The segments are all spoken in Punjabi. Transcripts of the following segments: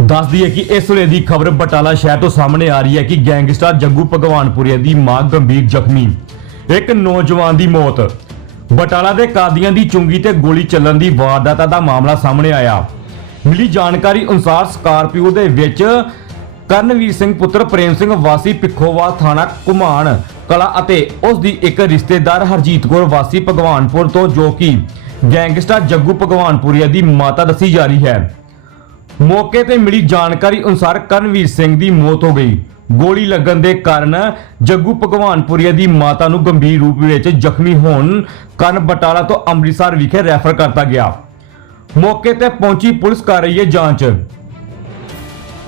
ਦੱਸਦੀ ਹੈ ਕਿ ਇਸ ਵੇਲੇ ਦੀ ਖਬਰ ਬਟਾਲਾ ਸ਼ਹਿਰ ਤੋਂ ਸਾਹਮਣੇ ਆ ਰਹੀ ਹੈ ਕਿ ਗੈਂਗਸਟਰ ਜੱਗੂ ਭਗਵਾਨਪੁਰੀਆ ਦੀ ਮਾਂ ਗੰਭੀਰ ਜ਼ਖਮੀ। ਇੱਕ ਨੌਜਵਾਨ ਦੀ ਮੌਤ। ਬਟਾਲਾ ਦੇ ਕਾਦੀਆਂ ਦੀ ਚੁੰਗੀ ਤੇ ਗੋਲੀ ਚੱਲਣ ਦੀ ਵਾਰਦਾਤ ਦਾ ਮਾਮਲਾ ਸਾਹਮਣੇ ਆਇਆ। ਮਿਲੀ ਜਾਣਕਾਰੀ ਅਨੁਸਾਰ ਸਕਾਰਪੀਓ ਦੇ ਵਿੱਚ ਕਰਨਵੀਰ ਸਿੰਘ ਪੁੱਤਰ ਪ੍ਰੇਮ ਸਿੰਘ ਵਾਸੀ ਪਿੱਖੋਵਾਲ ਥਾਣਾ ਕੁਮਾਨ ਕਲਾ ਅਤੇ ਉਸ ਦੀ ਇੱਕ ਰਿਸ਼ਤੇਦਾਰ ਹਰਜੀਤ ਕੌਰ ਵਾਸੀ ਭਗਵਾਨਪੁਰ ਤੋਂ ਜੋ ਕਿ ਗੈਂਗਸਟਰ ਜੱਗੂ ਭਗਵਾਨਪੁਰੀਆ ਦੀ ਮਾਤਾ ਦੱਸੀ ਜਾ ਰਹੀ ਹੈ। ਮੌਕੇ ਤੇ ਮਿਲੀ ਜਾਣਕਾਰੀ ਅਨੁਸਾਰ ਕਰਨਵੀਰ ਸਿੰਘ ਦੀ ਮੌਤ ਹੋ ਗਈ। ਗੋਲੀ ਲੱਗਣ ਦੇ ਕਾਰਨ ਜੱਗੂ ਭਗਵਾਨਪੁਰੀਆ ਦੀ ਮਾਤਾ ਨੂੰ ਗੰਭੀਰ ਰੂਪ ਵਿੱਚ ਜ਼ਖਮੀ ਹੋਣ ਕਾਰਨ ਬਟਾਲਾ ਤੋਂ ਅੰਮ੍ਰਿਤਸਰ ਵਿਖੇ ਰੈਫਰ ਕਰਤਾ ਗਿਆ। ਮੌਕੇ ਤੇ ਪਹੁੰਚੀ ਪੁਲਿਸ ਕਰ ਰਹੀ ਹੈ ਜਾਂਚ।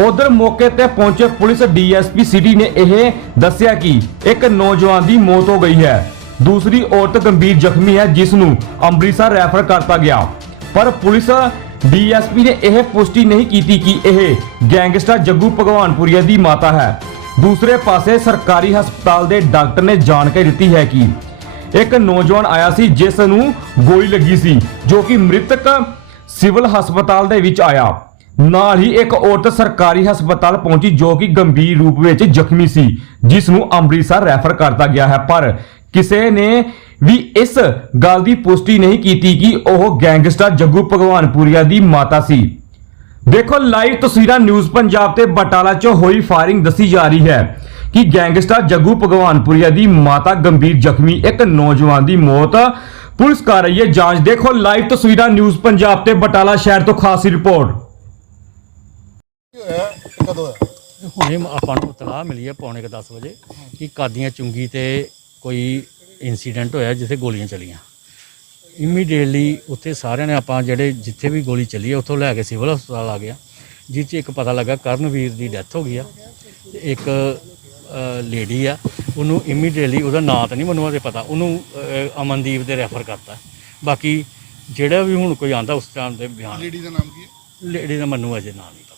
ਉਧਰ ਮੌਕੇ ਤੇ ਪਹੁੰਚੇ ਪੁਲਿਸ ਡੀਐਸਪੀ ਸਿਟੀ ਨੇ ਇਹ ਦੱਸਿਆ ਕਿ ਇੱਕ ਨੌਜਵਾਨ ਦੀ ਮੌਤ ਹੋ ਗਈ ਹੈ। ਦੂਸਰੀ ਔਰਤ ਗੰਭੀਰ ਜ਼ਖਮੀ ਹੈ, ਜਿਸ ਨੂੰ ਅੰਮ੍ਰਿਤਸਰ ਰੈਫਰ ਕਰਤਾ ਗਿਆ। ਪਰ ਪੁਲਿਸ ਡੀਐਸਪੀ ਨੇ ਇਹ ਪੁਸ਼ਟੀ ਨਹੀਂ ਕੀਤੀ ਕਿ ਇਹ ਗੈਂਗਸਟਰ ਜੱਗੂ ਭਗਵਾਨਪੁਰੀਆ ਦੀ ਮਾਤਾ ਹੈ। ਦੂਸਰੇ ਪਾਸੇ ਸਰਕਾਰੀ ਹਸਪਤਾਲ ਦੇ ਡਾਕਟਰ ਨੇ ਜਾਣਕਾਰੀ ਦਿੱਤੀ ਹੈ ਕਿ ਇੱਕ ਨੌਜਵਾਨ ਆਇਆ ਸੀ, ਜਿਸ ਨੂੰ ਗੋਲੀ ਲੱਗੀ ਸੀ, ਜੋ ਕਿ ਮ੍ਰਿਤਕ ਸਿਵਲ ਹਸਪਤਾਲ ਦੇ ਵਿੱਚ ਆਇਆ। ਨਾਲ ਹੀ ਇੱਕ ਔਰਤ ਸਰਕਾਰੀ ਹਸਪਤਾਲ ਪਹੁੰਚੀ, ਜੋ ਕਿ ਗੰਭੀਰ ਰੂਪ ਵਿੱਚ ਜ਼ਖਮੀ ਸੀ, ਜਿਸ ਨੂੰ ਅੰਮ੍ਰਿਤਸਰ ਰੈਫਰ ਕਰਤਾ ਗਿਆ ਹੈ। ਪਰ ਕਿਸੇ ਨੇ ਵੀ ਇਸ ਗੱਲ ਦੀ ਪੁਸ਼ਟੀ ਨਹੀਂ ਕੀਤੀ ਕਿ ਉਹ ਗੈਂਗਸਟਰ ਜੱਗੂ ਭਗਵਾਨਪੁਰੀਆ ਦੀ ਮਾਤਾ ਸੀ। ਦੇਖੋ ਲਾਈਵ ਤਸਵੀਰਾਂ ਨਿਊਜ਼ ਪੰਜਾਬ ਤੇ ਬਟਾਲਾ 'ਚ ਹੋਈ ਫਾਇਰਿੰਗ ਦੱਸੀ ਜਾ ਰਹੀ ਹੈ ਕਿ ਗੈਂਗਸਟਰ ਜੱਗੂ ਭਗਵਾਨਪੁਰੀਆ ਦੀ ਮਾਤਾ ਗੰਭੀਰ ਜ਼ਖਮੀ ਇੱਕ ਨੌਜਵਾਨ ਦੀ ਮੌਤ। ਪੁਲਿਸ ਕਰ ਰਹੀ ਹੈ ਜਾਂਚ। ਦੇਖੋ ਲਾਈਵ ਤਸਵੀਰਾਂ ਨਿਊਜ਼ ਪੰਜਾਬ ਤੇ ਬਟਾਲਾ ਸ਼ਹਿਰ ਤੋਂ ਖਾਸੀ ਰਿਪੋਰਟ। ਕਦੋਂ ਹੋਇਆ? ਹੁਣੇ ਆਪਾਂ ਨੂੰ ਇਤਲਾਹ ਮਿਲੀ ਹੈ ਪੌਣੇ ਕੁ 10 ਵਜੇ ਕਿ ਕਾਦੀਆਂ ਚੁੰਗੀ ਤੇ ਕੋਈ ਇਨਸੀਡੈਂਟ ਹੋਇਆ ਜਿੱਥੇ ਗੋਲੀਆਂ ਚਲੀਆਂ। ਇਮੀਡੀਏਟਲੀ ਉੱਥੇ ਸਾਰਿਆਂ ਨੇ ਆਪਾਂ ਜਿਹੜੇ ਜਿੱਥੇ ਵੀ ਗੋਲੀ ਚੱਲੀ ਹੈ ਉੱਥੋਂ ਲੈ ਕੇ ਸਿਵਲ ਹਸਪਤਾਲ ਆ ਗਿਆ ਜਿਸ 'ਚ ਇੱਕ ਪਤਾ ਲੱਗਾ ਕਰਨਵੀਰ ਦੀ ਡੈਥ ਹੋ ਗਈ ਆ। ਤੇ ਇੱਕ ਲੇਡੀ ਆ ਉਹਨੂੰ ਇਮੀਡੀਏਟਲੀ ਉਹਦਾ ਨਾਂ ਤਾਂ ਨਹੀਂ ਮੈਨੂੰ ਅਜੇ ਪਤਾ ਉਹਨੂੰ ਅਮਨਦੀਪ ਦੇ ਰੈਫਰ ਕਰਤਾ। ਬਾਕੀ ਜਿਹੜਾ ਵੀ ਹੁਣ ਕੋਈ ਆਂਦਾ ਉਸ ਟਾਈਮ ਦੇ ਬਿਆਨ। ਲੇਡੀ ਦਾ ਨਾਮ ਕੀ ਹੈ? ਲੇਡੀ ਦਾ ਮੈਨੂੰ ਅਜੇ ਨਾਂ ਨਹੀਂ ਪਤਾ।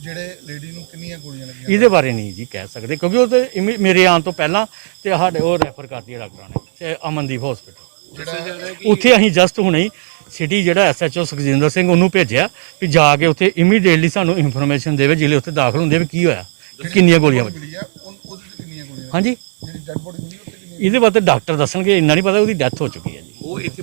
ਜਿਹੜੇ ਲੇਡੀ ਨੂੰ ਕਿੰਨੀਆਂ ਗੋਲੀਆਂ ਲੱਗੀਆਂ ਇਹਦੇ ਬਾਰੇ ਨਹੀਂ ਜੀ ਕਹਿ ਸਕਦੇ ਕਿਉਂਕਿ ਉਹ ਤੇ ਇਮੀ- ਮੇਰੇ ਆਉਣ ਤੋਂ ਪਹਿਲਾਂ ਤੇ ਸਾਡੇ ਉਹ ਰੈਫਰ ਕਰਦੀ ਹੈ ਡਾਕਟਰਾਂ ਨੇ ਤੇ ਅਮਨਦੀਪ ਹਸਪੀਟਲ ਜਿਹੜਾ ਉੱਥੇ ਅਸੀਂ ਜਸਟ ਹੁਣੇ ਹੀ ਸਿਟੀ ਜਿਹੜਾ ਐਸਐਚਓ ਸੁਖਜਿੰਦਰ ਸਿੰਘ ਉਹਨੂੰ ਭੇਜਿਆ ਵੀ ਜਾ ਕੇ ਉੱਥੇ ਇਮੀਡੀਏਟਲੀ ਸਾਨੂੰ ਇਨਫੋਰਮੇਸ਼ਨ ਦੇਵੇ ਜਿਹੜੇ ਉੱਥੇ ਦਾਖਲ ਹੁੰਦੇ ਵੀ ਕੀ ਹੋਇਆ ਕਿੰਨੀਆਂ ਗੋਲੀਆਂ ਵੱਜੀਆਂ। ਮਿਲੀ ਆ ਉਹ- ਉਹਦੇ ਤੇ ਕਿੰਨੀਆਂ ਗੋਲੀਆਂ ਹਾਂਜੀ। ਜਿਹੜੀ ਡੈਡ ਬੋਡੀ ਮਿਲੀ ਉੱਤੇ ਕਿੰਨੀਆਂ ਇਹਦੇ ਬਾਰੇ ਡਾਕਟਰ ਦੱਸਣਗੇ ਇੰਨਾ ਨਹੀਂ ਪਤਾ ਉਹਦੀ ਡੈਥ ਹੋ ਚੁੱਕੀ ਹੈ ਜੀ। ਉਹ ਇੱਥੇ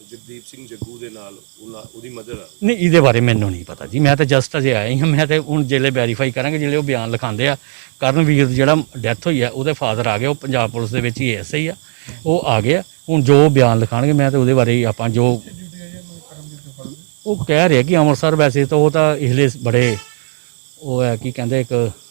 ਜਗਦੀਪ ਸਿੰਘ ਜੱਗੂ ਦੇ ਨਾਲ ਉਹਨਾਂ- ਉਹਦੀ ਮਦਰ ਆ। ਨਹੀਂ, ਇਹਦੇ ਬਾਰੇ ਮੈਨੂੰ ਨਹੀਂ ਪਤਾ ਜੀ। ਮੈਂ ਤਾਂ ਜਸਟ ਅਜੇ ਆਇਆ ਹੀ ਹਾਂ। ਮੈਂ ਤਾਂ ਹੁਣ ਜਿਹੜੇ ਵੈਰੀਫਾਈ ਕਰਾਂਗੇ ਜਿਹੜੇ ਉਹ ਬਿਆਨ ਲਿਖਾਉਂਦੇ ਆ। ਕਰਨਵੀਰ ਜਿਹੜਾ ਡੈਥ ਹੋਈ ਆ, ਉਹਦੇ ਫਾਦਰ ਆ ਗਏ। ਉਹ ਪੰਜਾਬ ਪੁਲਿਸ ਦੇ ਵਿੱਚ ਹੀ ਐਸਆਈ ਆ। ਉਹ ਆ ਗਏ ਆ। ਹੁਣ ਜੋ ਬਿਆਨ ਲਿਖਾਣਗੇ ਮੈਂ ਤਾਂ ਉਹਦੇ ਬਾਰੇ ਹੀ ਆਪਾਂ ਜੋ ਉਹ ਕਹਿ ਰਿਹਾ ਕਿ ਅੰਮ੍ਰਿਤਸਰ ਵੈਸੇ ਤਾਂ ਉਹ ਤਾਂ ਇਸਲੇ ਬੜੇ ਉਹ ਹੈ, ਕੀ ਕਹਿੰਦੇ ਇੱਕ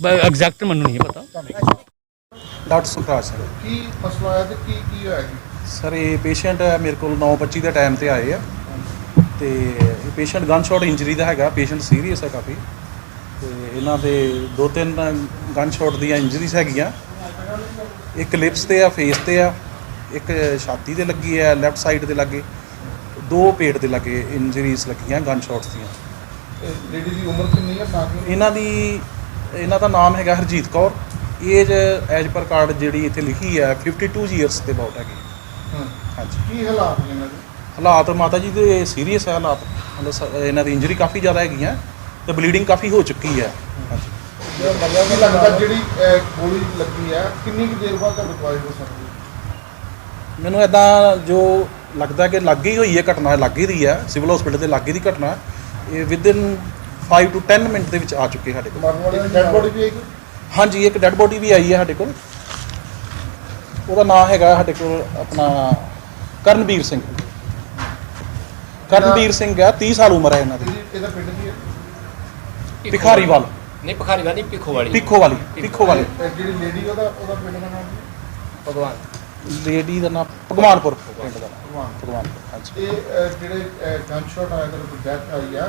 ਐਗਜ਼ੈਕਟ ਮੈਨੂੰ ਨਹੀਂ ਪਤਾ। ਡਾਕਟਰ ਸੁਖਰਾਜ ਸਿੰਘ ਕੀ ਮਸਲਾ ਆਇਆ ਤੇ ਕੀ ਕੀ ਹੋਇਆ ਜੀ? ਸਰ ਇਹ ਪੇਸ਼ੈਂਟ ਮੇਰੇ ਕੋਲ 9:25 ਦੇ ਟਾਈਮ ਤੇ ਆਏ ਆ। ਤੇ ਇਹ ਪੇਸ਼ੈਂਟ ਗਨ ਸ਼ਾਟ ਇੰਜਰੀ ਦਾ ਹੈਗਾ ਪੇਸ਼ੈਂਟ ਸੀਰੀਅਸ ਹੈ ਕਾਫੀ। ਤੇ ਇਹਨਾਂ ਦੇ ਦੋ ਤਿੰਨ ਗਨ ਸ਼ਾਟ ਦੀਆਂ ਇੰਜਰੀਜ਼ ਹੈਗੀਆਂ। ਇੱਕ ਲਿਪਸ ਤੇ ਆ ਫੇਸ ਤੇ ਆ ਇੱਕ ਛਾਤੀ ਤੇ ਲੱਗੀ ਆ ਲੈਫਟ ਸਾਈਡ ਦੇ ਲੱਗੇ। ਦੋ ਪੇਟ ਦੇ ਲੱਗੇ ਇੰਜਰੀਜ਼ ਲੱਗੀਆਂ ਗਨ ਸ਼ਾਟਸ ਦੀਆਂ। ਲੇਡੀ ਦੀ ਉਮਰ ਕਿੰਨੀ ਹੈ ਇਹਨਾਂ ਦੀ ਇਹਨਾਂ ਦਾ ਨਾਮ ਹੈਗਾ Harjeet Kaur. Age as per card ਜਿਹੜੀ ਇੱਥੇ ਲਿਖੀ ਹੈ 52 ਇਅਰਸ ਦੇ ਅਬਾਊਟ ਹੈਗੀ। ਹਾਂ। ਹਾਂਜੀ। ਕੀ ਹਾਲਾਤ ਨੇ ਇਹਨਾਂ ਦੇ? ਹਾਲਾਤ ਮਾਤਾ ਜੀ ਦੇ ਸੀਰੀਅਸ ਹੈ ਹਾਲਾਤ। ਮਤਲਬ ਇਹਨਾਂ ਦੀ ਇੰਜਰੀ ਕਾਫੀ ਜ਼ਿਆਦਾ ਹੈਗੀਆਂ ਤੇ ਬਲੀਡਿੰਗ ਕਾਫੀ ਹੋ ਚੁੱਕੀ ਹੈ ਹਾਂਜੀ। ਕੀ ਲੱਗਦਾ ਜਿਹੜੀ ਗੋਲੀ ਲੱਗੀ ਹੈ ਕਿੰਨੀ ਕੁ ਦੇਰ ਬਾਅਦ ਤੁਹਾਨੂੰ ਦਵਾਈ ਹੋ ਸਕਦੀ ਹੈ? ਮੈਨੂੰ ਇਦਾਂ ਜੋ ਲੱਗਦਾ ਕਿ ਲੱਗ ਹੀ ਹੋਈ ਹੈ ਘਟਨਾ ਲੱਗ ਹੀ ਰਹੀ ਹੈ ਸਿਵਲ ਹਸਪੀਟਲ ਦੇ ਲਾਗੇ ਦੀ ਘਟਨਾ। ਇਹ ਵਿਦਿਨ 5 ਟੂ 10 ਮਿੰਟ ਦੇ ਵਿੱਚ ਆ ਚੁੱਕੇ ਸਾਡੇ ਕੋਲ। ਮਰਨ ਵਾਲੇ ਦੀ ਡੈਡ ਬੋਡੀ ਵੀ ਆਏਗੀ ਹਾਂਜੀ ਇੱਕ ਡੈੱਡ ਬੋਡੀ ਵੀ ਆਈ ਹੈ ਸਾਡੇ ਕੋਲ। ਉਹਦਾ ਨਾਮ ਹੈਗਾ ਸਾਡੇ ਕੋਲ ਆਪਣਾ ਕਰਨਵੀਰ ਸਿੰਘ। ਕਰਨਵੀਰ ਸਿੰਘ ਹੈ 30 ਸਾਲ ਉਮਰ ਹੈ ਇਹਨਾਂ ਦੀ। ਇਹਦੀ ਇਹਦਾ ਪਿੰਡ ਕੀ ਹੈ? ਭਿਖਾਰੀਵਾਲ ਨਹੀਂ ਭਿਖਾਰੀ ਵਾਲੀ ਪਿੱਖੋ ਵਾਲੀ। ਪਿੱਖੋ ਵਾਲੀ ਪਿੱਖੋ ਵਾਲੀ। ਇਹ ਜਿਹੜੀ ਲੇਡੀ ਉਹਦਾ ਉਹਦਾ ਪਿੰਡ ਦਾ ਨਾਮ ਕੀ ਭਗਵਾਨ। ਲੇਡੀ ਦਾ ਨਾਮ ਭਗਵਾਨਪੁਰ। ਪਿੰਡ ਦਾ ਨਾਮ ਭਗਵਾਨ। ਭਗਵਾਨਪੁਰ ਹਾਂਜੀ। ਇਹ ਅਹ, ਜਿਹੜੇ ਗਨ ਸ਼ਾਟ ਆਇਆ ਤੇ ਡੈਥ ਆਈ ਆ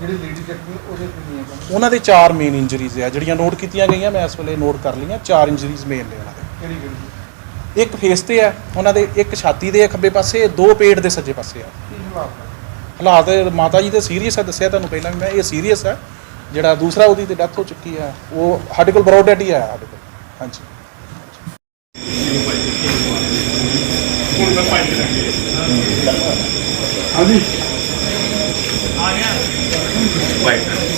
ਜਿਹੜੀ ਲੇਡੀ ਜ਼ਖਮੀ ਉਹਦੇ ਕਿੰਨੀਆਂ ਗਨ ਉਹਨਾਂ ਦੇ ਚਾਰ ਮੇਨ ਇੰਜਰੀਜ਼ ਆ ਜਿਹੜੀਆਂ ਨੋਟ ਕੀਤੀਆਂ ਗਈਆਂ ਮੈਂ ਇਸ ਵੇਲੇ ਨੋਟ ਕਰ ਲਈਆਂ ਚਾਰ ਇੰਜਰੀਜ਼ ਮੇਨ ਨੇ ਉਹਨਾਂ ਦੇ। ਕਿਹੜੀ ਕਿਹੜੀ? ਇੱਕ ਫੇਸ ਤੇ ਆ ਉਹਨਾਂ ਦੇ ਇੱਕ ਛਾਤੀ ਦੇ ਖੱਬੇ ਪਾਸੇ ਦੋ ਪੇਟ ਦੇ ਸੱਜੇ ਪਾਸੇ ਆ। ਕੀ ਹਾਲਾਤ ਨੇ ਹਾਲਾਤ ਮਾਤਾ ਜੀ ਦੇ ਸੀਰੀਅਸ ਆ ਦੱਸਿਆ ਤੁਹਾਨੂੰ ਪਹਿਲਾਂ ਵੀ ਮੈਂ ਇਹ ਸੀਰੀਅਸ ਆ। ਜਿਹੜਾ ਦੂਸਰਾ ਉਹਦੀ ਤੇ ਡੈਥ ਹੋ ਚੁੱਕੀ ਆ ਉਹ ਸਾਡੇ ਕੋਲ ਬਰੋਡ ਡੈਡ ਹੀ ਆ ਸਾਡੇ ਕੋਲ। ਹਾਂਜੀ। like